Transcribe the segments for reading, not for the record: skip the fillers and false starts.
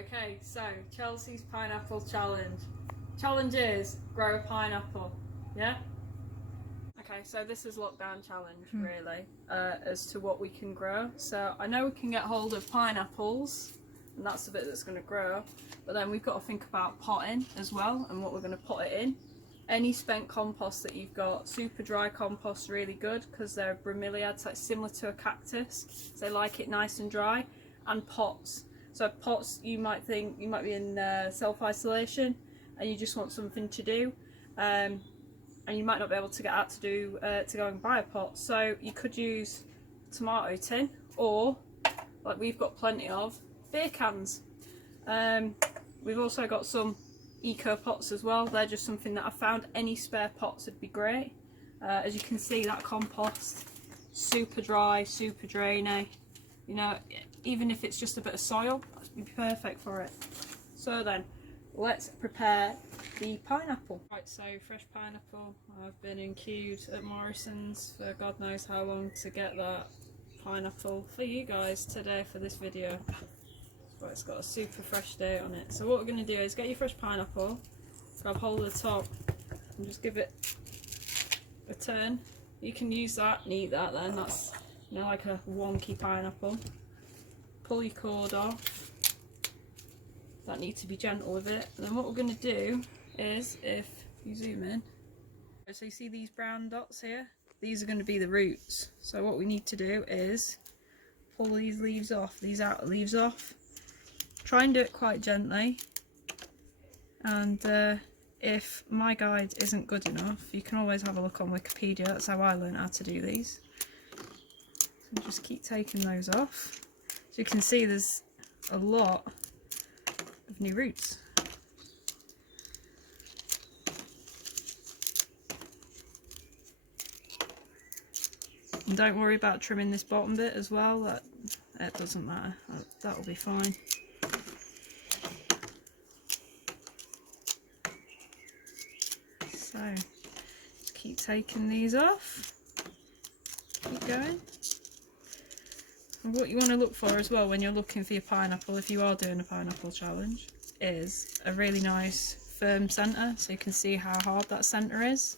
Okay, so Chelsea's pineapple challenge. Challenge is grow a pineapple. Yeah? Okay, so this is lockdown challenge really, as to what we can grow. So I know we can get hold of pineapples, and that's the bit that's going to grow, but then we've got to think about potting as well and what we're going to put it in. Any spent compost that you've got, super dry compost, really good because they're bromeliads, so it's similar to a cactus, so they like it nice and dry. And pots. So pots, you might think you might be in self-isolation and you just want something to do, and you might not be able to get out to go and buy a pot. So you could use tomato tin, or like we've got plenty of, beer cans. We've also got some eco pots as well. They're just something that I found. Any spare pots would be great. As you can see, that compost, super dry, super drainy. You know, even if it's just a bit of soil, that'd be perfect for it. So then, let's prepare the pineapple. Right, so fresh pineapple. I've been in queues at Morrison's for God knows how long to get that pineapple for you guys today for this video. But it's got a super fresh date on it. So what we're going to do is get your fresh pineapple, grab hold of the top and just give it a turn. You can use that and eat that then, that's, you know, like a wonky pineapple. Pull your cord off. That needs to be gentle with it. And then what we're going to do is, if you zoom in, so you see these brown dots here? These are going to be the roots. So what we need to do is pull these leaves off, these outer leaves off. Try and do it quite gently. And if my guide isn't good enough, you can always have a look on Wikipedia. That's how I learned how to do these. So just keep taking those off. So you can see there's a lot of new roots. And don't worry about trimming this bottom bit as well, that doesn't matter, that'll be fine. So just keep taking these off, keep going. And what you want to look for as well when you're looking for your pineapple, if you are doing a pineapple challenge, is a really nice firm centre, so you can see how hard that centre is.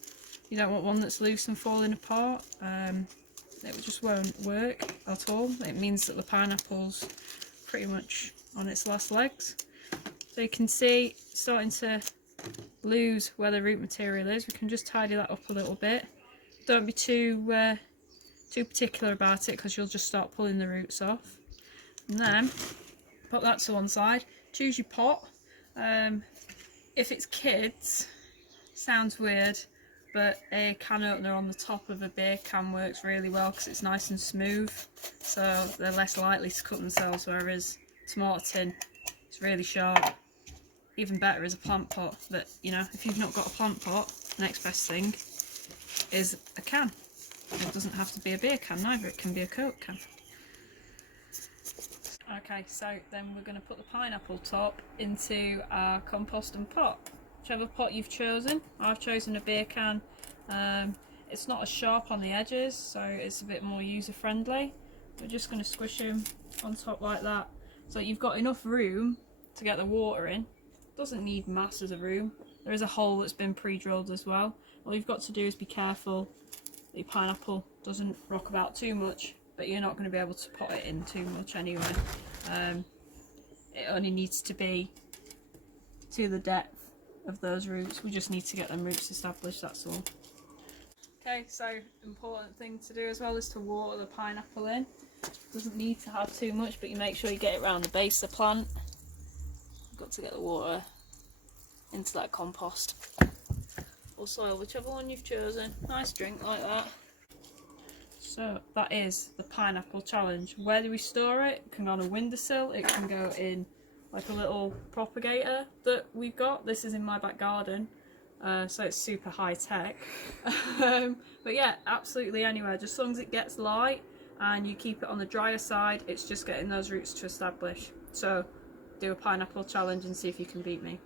You don't want one that's loose and falling apart. It just won't work at all. It means that the pineapple's pretty much on its last legs. So you can see starting to lose where the root material is. We can just tidy that up a little bit. Don't be too particular about it, because you'll just start pulling the roots off. And then put that to one side. Choose your pot. If it's kids, sounds weird, but a can opener on the top of a beer can works really well because it's nice and smooth, so they're less likely to cut themselves, whereas tomato tin is really sharp. Even better is a plant pot, but you know, if you've not got a plant pot, the next best thing is a can. It doesn't have to be a beer can neither, it can be a Coke can. Okay, so then we're going to put the pineapple top into our compost and pot. Whichever pot you've chosen. I've chosen a beer can. It's not as sharp on the edges, so it's a bit more user friendly. We're just going to squish them on top like that, so you've got enough room to get the water in. Doesn't need masses of room. There is a hole that's been pre-drilled as well. All you've got to do is be careful that your pineapple doesn't rock about too much, but you're not going to be able to pot it in too much anyway. It only needs to be to the depth of those roots. We just need to get them roots established, that's all. Okay, so important thing to do as well is to water the pineapple in. Doesn't need to have too much, but you make sure you get it around the base of the plant. You've got to get the water into that compost or soil, whichever one you've chosen. Nice drink like that. So that is the pineapple challenge. Where do we store it? It can go on a windowsill, it can go in like a little propagator that we've got. This is in my back garden, so it's super high tech. But yeah, absolutely anywhere, just as long as it gets light and you keep it on the drier side, it's just getting those roots to establish. So do a pineapple challenge and see if you can beat me.